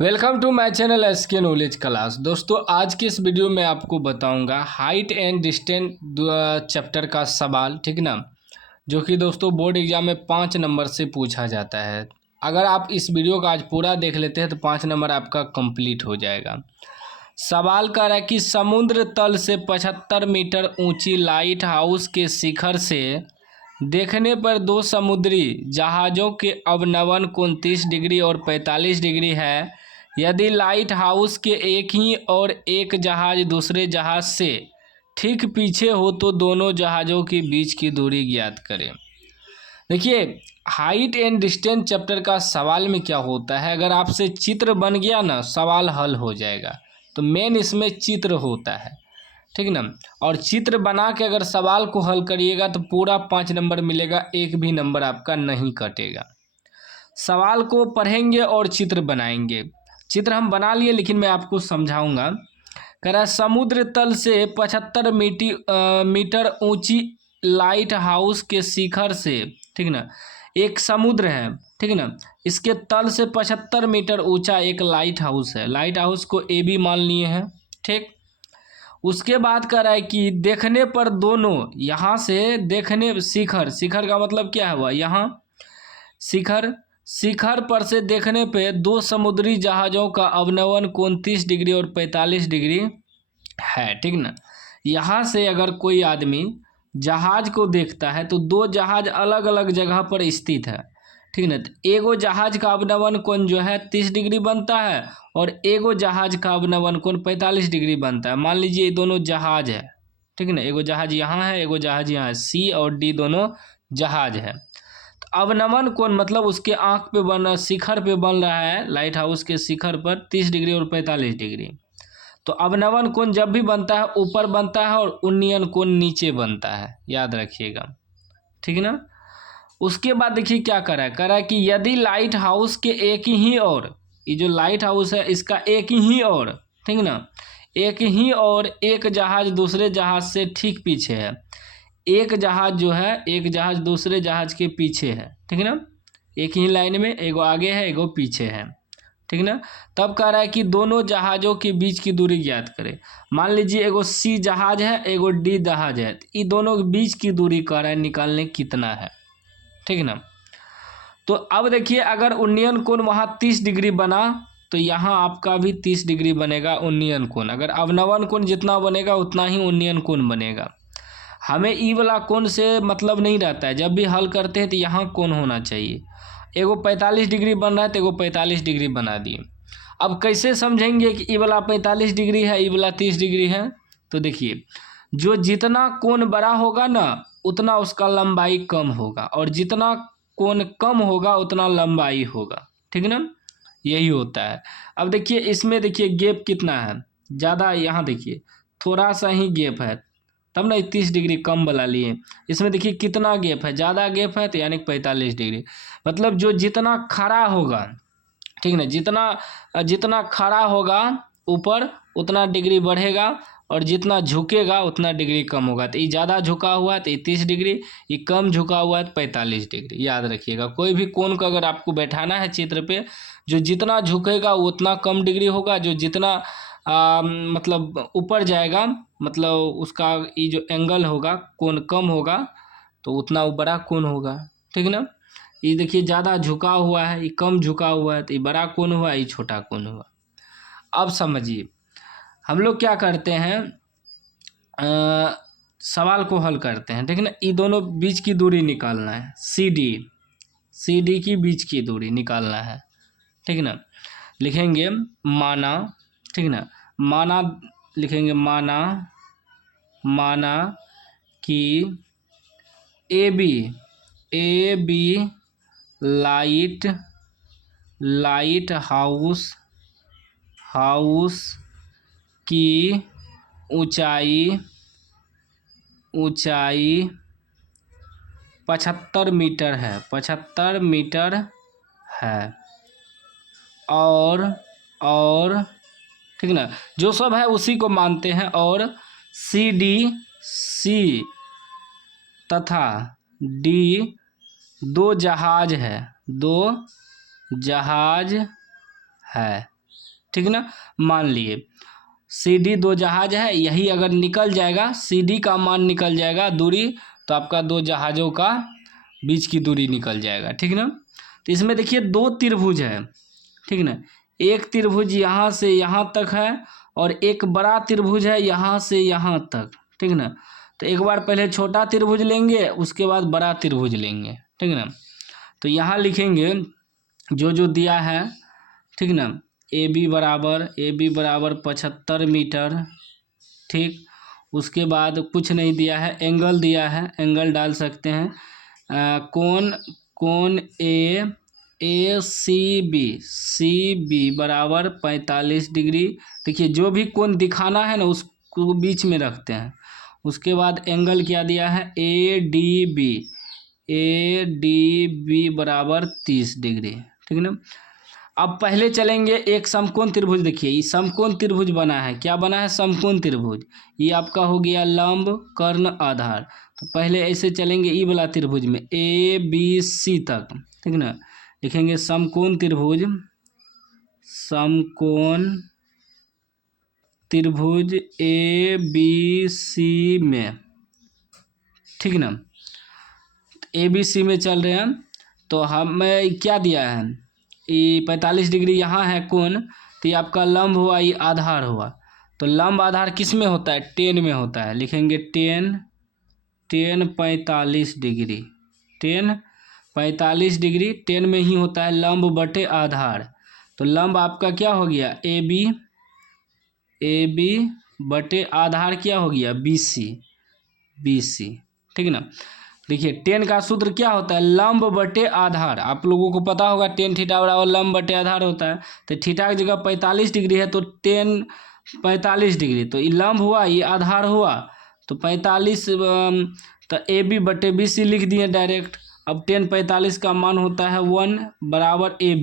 Welcome to my channel SK knowledge class. दोस्तों आज की इस वीडियो में आपको बताऊंगा हाइट एंड डिस्टेंस चैप्टर का सवाल, ठीक ना, जो कि दोस्तों बोर्ड एग्जाम में 5 नंबर से पूछा जाता है। अगर आप इस वीडियो का आज पूरा देख लेते हैं तो 5 नंबर आपका कंप्लीट हो जाएगा। सवाल कर रहा है कि समुद्र तल से 75 मीटर ऊंची लाइट हाउस के शिखर से देखने पर दो समुद्री जहाज़ों के अवनमन 29 डिग्री और 45 डिग्री है। यदि लाइट हाउस के एक ही और एक जहाज़ दूसरे जहाज़ से ठीक पीछे हो तो दोनों जहाज़ों के बीच की दूरी ज्ञात करें। देखिए, हाइट एंड डिस्टेंस चैप्टर का सवाल में क्या होता है, अगर आपसे चित्र बन गया ना सवाल हल हो जाएगा। तो मेन इसमें चित्र होता है, ठीक ना। और चित्र बना के अगर सवाल को हल करिएगा तो पूरा 5 नंबर मिलेगा, एक भी नंबर आपका नहीं कटेगा। सवाल को पढ़ेंगे और चित्र बनाएंगे। चित्र हम बना लिए लेकिन मैं आपको समझाऊंगा। कह रहा है समुद्र तल से 75 मीटर ऊंची लाइट हाउस के शिखर से, ठीक ना, एक समुद्र है, ठीक ना, इसके तल से 75 मीटर ऊंचा एक लाइट हाउस है। लाइट हाउस को ए बी मान लिए हैं, ठीक। उसके बाद कह रहा है कि देखने पर दोनों, यहाँ से देखने, शिखर, शिखर का मतलब क्या हुआ, यहाँ शिखर, शिखर पर से देखने पे दो समुद्री जहाज़ों का अवनमन 29 डिग्री और 45 डिग्री है, ठीक ना। यहाँ से अगर कोई आदमी जहाज़ को देखता है तो दो जहाज़ अलग अलग जगह पर स्थित है, ठीक ना। तो एगो जहाज़ का अवनमन कोण जो है 30 डिग्री बनता है और एगो जहाज़ का अवनमन कोण 45 डिग्री बनता है। मान लीजिए ये दोनों जहाज़ है, ठीक ना, एगो जहाज़ यहाँ है, एगो जहाज़ यहाँ है, सी और डी दोनों जहाज़ है। तो अवनमन कोण मतलब उसके आँख पे बन, शिखर पे बन रहा है, लाइट हाउस के शिखर पर 30 डिग्री और 45 डिग्री। तो अवनमन कोण जब भी बनता है ऊपर बनता है और उन्नयन कोण नीचे बनता है, याद रखिएगा, ठीक ना। उसके बाद देखिए क्या कर रहा है कि यदि लाइट हाउस के एक ही और, ये जो लाइट हाउस है इसका एक ही और, ठीक ना, एक ही और एक जहाज़ दूसरे जहाज़ से ठीक पीछे है। एक जहाज़ जो है, एक जहाज़ दूसरे जहाज़ के पीछे है, ठीक ना, एक ही लाइन में, एगो आगे है एगो पीछे है, ठीक ना। तब कह रहा है कि दोनों जहाज़ों के बीच की दूरी ज्ञात करें। मान लीजिए एगो सी जहाज़ है एगो डी जहाज़ है, तो ये दोनों के बीच की दूरी कह रहा है निकालने कितना है, ठीक ना। तो अब देखिए अगर उन्नयन कोण वहाँ 30 डिग्री बना तो यहाँ आपका भी 30 डिग्री बनेगा उन्नयन कोण। अगर अवनमन कोण जितना बनेगा उतना ही उन्नयन कोण बनेगा। हमें ई वाला कोण से मतलब नहीं रहता है, जब भी हल करते हैं तो यहाँ कोण होना चाहिए। एगो 45 डिग्री बन रहा है तो एगो 45 डिग्री बना दिए। अब कैसे समझेंगे कि ई वाला 45 डिग्री है, ई वाला 30 डिग्री है। तो देखिए, जो जितना कोण बड़ा होगा ना उतना उसका लंबाई कम होगा, और जितना कोण कम होगा उतना लंबाई होगा, ठीक ना, यही होता है। अब देखिए इसमें देखिए गैप कितना है, ज़्यादा, यहाँ देखिए थोड़ा सा ही गैप है, तब ना 30 डिग्री कम वाला लिए। इसमें देखिए कितना गैप है, ज़्यादा गैप है तो यानी 45 डिग्री। मतलब जो जितना खड़ा होगा, ठीक ना, जितना जितना खड़ा होगा ऊपर उतना डिग्री बढ़ेगा, और जितना झुकेगा उतना डिग्री कम होगा। तो ये ज़्यादा झुका हुआ है तो 30 डिग्री, ये कम झुका हुआ है तो 45 डिग्री। याद रखिएगा, कोई भी कोण को अगर आपको बैठाना है चित्र पे, जो जितना झुकेगा वो उतना कम डिग्री होगा, जो जितना मतलब ऊपर जाएगा, मतलब उसका ये जो एंगल होगा, कोण कम होगा तो उतना वो बड़ा कोण होगा, ठीक ना। ये देखिए ज़्यादा झुका हुआ है, ये कम झुका हुआ है तो ये बड़ा कोण हुआ, ये छोटा कोण हुआ। अब समझिए हम लोग क्या करते हैं, सवाल को हल करते हैं, ठीक ना। ये दोनों बीच की दूरी निकालना है, सी डी की बीच की दूरी निकालना है, ठीक ना। लिखेंगे माना, ठीक ना, माना लिखेंगे, माना कि ए बी लाइट हाउस की ऊंचाई 75 मीटर है, 75 मीटर है। और ठीक ना, जो सब है उसी को मानते हैं। और सी तथा डी दो जहाज है, ठीक ना, मान लिए CD 2 जहाज है, यही अगर निकल जाएगा, CD का मान निकल जाएगा दूरी, तो आपका 2 जहाज़ों का बीच की दूरी निकल जाएगा, ठीक ना। तो इसमें देखिए 2 त्रिभुज है, ठीक ना, एक त्रिभुज यहाँ से यहाँ तक है और एक बड़ा त्रिभुज है यहाँ से यहाँ तक, ठीक ना। तो एक बार पहले छोटा त्रिभुज लेंगे, उसके बाद बड़ा त्रिभुज लेंगे, ठीक ना। तो यहाँ लिखेंगे जो जो दिया है, ठीक ना, ए बी बराबर 75 मीटर, ठीक। उसके बाद कुछ नहीं दिया है, एंगल दिया है, एंगल डाल सकते हैं, कोण ए सी बी बराबर 45 डिग्री। देखिए जो भी कोण दिखाना है ना उसको बीच में रखते हैं। उसके बाद एंगल क्या दिया है, ए डी बी बराबर 30 डिग्री, ठीक ना। अब पहले चलेंगे एक समकोण त्रिभुज, देखिए ये समकोण त्रिभुज बना है, क्या बना है, समकोण त्रिभुज। ये आपका हो गया लंब कर्ण आधार। तो पहले ऐसे चलेंगे ई वाला त्रिभुज में ए बी सी तक, ठीक ना। लिखेंगे समकोण त्रिभुज ए बी सी में, ठीक ना। ए बी सी में चल रहे हैं, तो हमें क्या दिया है, ये 45 डिग्री यहाँ है कोण, तो ये आपका लंब हुआ, ये आधार हुआ। तो लंब आधार किस में होता है, टेन में होता है। लिखेंगे ten 45 degree, ten 45 degree ten में ही होता है लंब बटे आधार। तो लंब आपका क्या हो गया, ए बी बटे आधार क्या हो गया, बी सी, ठीक ना। देखिए टेन का सूत्र क्या होता है, लंब बटे आधार। आप लोगों को पता होगा टेन थीटा बराबर लंब बटे आधार होता है। तो थीटा की जगह 45 डिग्री है, तो टेन 45 डिग्री, तो ये लंब हुआ, ये आधार हुआ, तो 45, तो ए बी बटे बी सी लिख दिए डायरेक्ट। अब टेन 45 का मान होता है 1 बराबर ए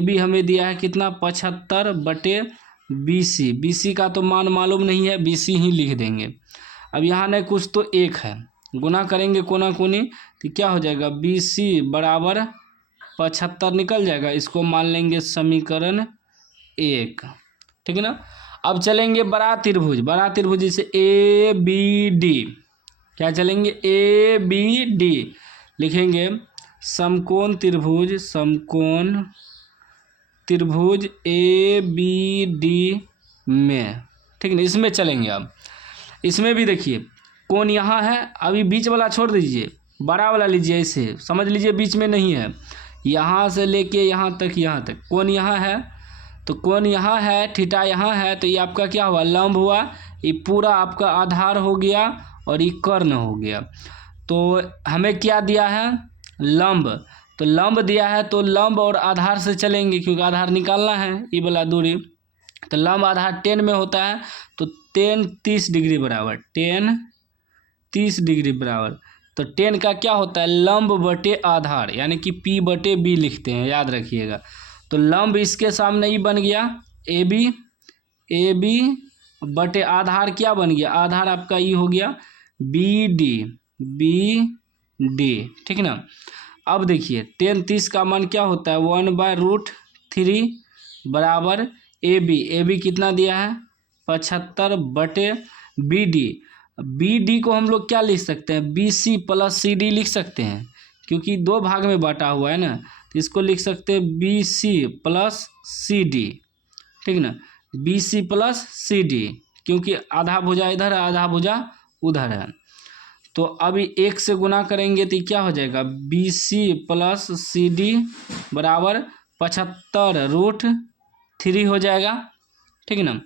बी हमें दिया है कितना, 75 बटे बी सी का तो मान मालूम नहीं है, बी सी ही लिख देंगे। अब यहाँ नहीं कुछ तो एक है, गुना करेंगे कोना कोनी, तो क्या हो जाएगा, बी सी बराबर 75 निकल जाएगा। इसको मान लेंगे समीकरण 1, ठीक है ना। अब चलेंगे बड़ा त्रिभुज जैसे ए बी डी, क्या चलेंगे, ए बी डी। लिखेंगे समकोण त्रिभुज ए बी डी में, ठीक है ना। इसमें चलेंगे। अब इसमें भी देखिए कोण यहाँ है, अभी बीच वाला छोड़ दीजिए, बड़ा वाला लीजिए, ऐसे समझ लीजिए बीच में नहीं है, यहाँ से लेके यहाँ तक कोण यहाँ है, तो कोण यहाँ है, थीटा यहाँ है, तो ये आपका क्या हुआ, लंब हुआ, ये पूरा आपका आधार हो गया और ये कर्ण हो गया। तो हमें क्या दिया है, लंब, तो लंब दिया है, तो लंब और आधार से चलेंगे क्योंकि आधार निकालना है ये वाला दूरी। तो लंब आधार 10 में होता है, तो 10 30 डिग्री बराबर, 10 30 डिग्री बराबर, तो 10 का क्या होता है, लंब बटे आधार, यानी कि P बटे B लिखते हैं, याद रखिएगा। तो लंब इसके सामने ही बन गया ए बी बटे आधार क्या बन गया, आधार आपका ये हो गया बी डी, ठीक ना। अब देखिए 10 30 का मान क्या होता है, 1/√3 बराबर ए बी कितना दिया है, 75 बटे बी डी को हम लोग क्या लिख सकते हैं, B C plus C D लिख सकते हैं, क्योंकि 2 भाग में बांटा हुआ है ना, तो इसको लिख सकते हैं B C plus C D, ठीक ना, B C plus C D, क्योंकि आधा भुजा इधर है आधा भुजा उधर है। तो अभी 1 से गुना करेंगे तो क्या हो जाएगा, B C plus C D बराबर 75√3 हो जाएगा, ठीक है ना।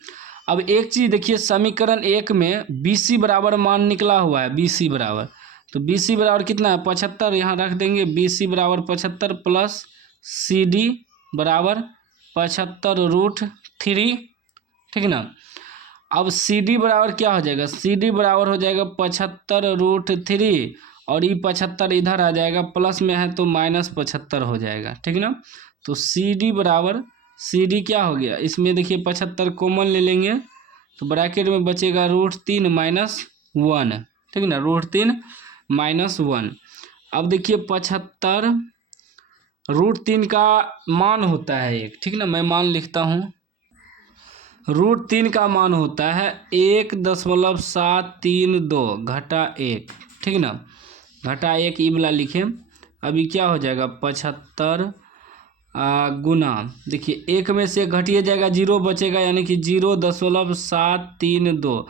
अब एक चीज़ देखिए, समीकरण 1 में बी सी बराबर मान निकला हुआ है, बी सी बराबर, तो बी सी बराबर कितना है, 75, यहाँ रख देंगे, बी सी बराबर 75 प्लस सी डी बराबर 75√3, ठीक है ना। अब सी डी बराबर क्या हो जाएगा, सी डी बराबर हो जाएगा 75√3, और ये 75 इधर आ जाएगा, प्लस में है तो -75 हो जाएगा, ठीक है ना। तो सी डी बराबर, सी डी क्या हो गया, इसमें देखिए 75 कॉमन ले लेंगे, तो ब्रैकेट में बचेगा √3 - 1, ठीक है ना, √3 - 1। अब देखिए 75 √3 का मान होता है 1, ठीक ना, मैं मान लिखता हूँ, √3 का मान होता है 1.732 घटा 1, ठीक ना। घटा 1 ई वाला लिखे। अभी क्या हो जाएगा 75 गुना, देखिए 1 में से घटिए जाएगा 0 बचेगा, यानी कि 0.732।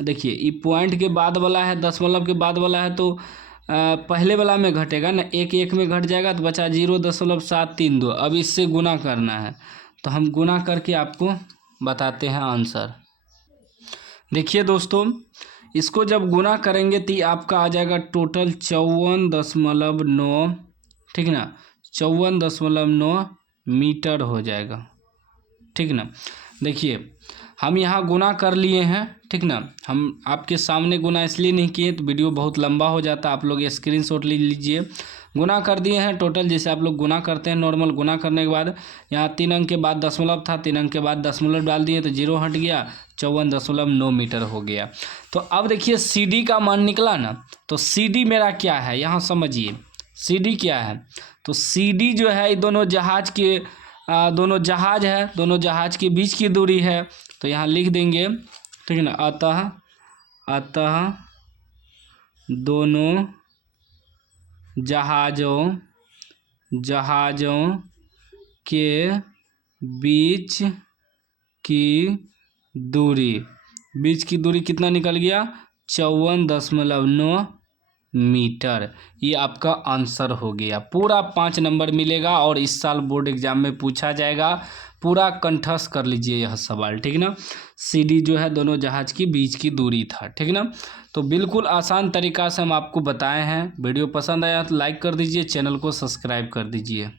देखिए ये पॉइंट के बाद वाला है, दशमलव के बाद वाला है, तो पहले वाला में घटेगा ना, 1 में घट जाएगा तो बचा 0.732। अब इससे गुना करना है, तो हम गुना करके आपको बताते हैं आंसर। देखिए दोस्तों, इसको जब गुना करेंगे तो आपका आ जाएगा टोटल 54.9, ठीक ना, 54.9 मीटर हो जाएगा, ठीक ना। देखिए हम यहाँ गुना कर लिए हैं, ठीक ना। हम आपके सामने गुना इसलिए नहीं किए तो वीडियो बहुत लंबा हो जाता, आप लोग स्क्रीनशॉट ले लीजिए। गुना कर दिए हैं टोटल, जैसे आप लोग गुना करते हैं नॉर्मल। गुना करने के बाद यहाँ 3 अंक के बाद दशमलव था, 3 अंक के बाद दशमलव डाल दिए तो 0 हट गया, 54.9 मीटर हो गया। तो अब देखिए CD का मान निकला ना, तो CD मेरा क्या है यहाँ समझिए। CD क्या है, तो CD जो है दोनों जहाज के दोनों जहाज है, दोनों जहाज के बीच की दूरी है, तो यहाँ लिख देंगे, ठीक है ना। अतः दोनों जहाज़ों के बीच की दूरी कितना निकल गया 54.9 मीटर। ये आपका आंसर हो गया। पूरा 5 नंबर मिलेगा और इस साल बोर्ड एग्जाम में पूछा जाएगा। पूरा कंठस्थ कर लीजिए यह सवाल, ठीक ना। CD जो है दोनों जहाज की बीच की दूरी था, ठीक ना। तो बिल्कुल आसान तरीका से हम आपको बताए हैं। वीडियो पसंद आया तो लाइक कर दीजिए, चैनल को सब्सक्राइब कर दीजिए।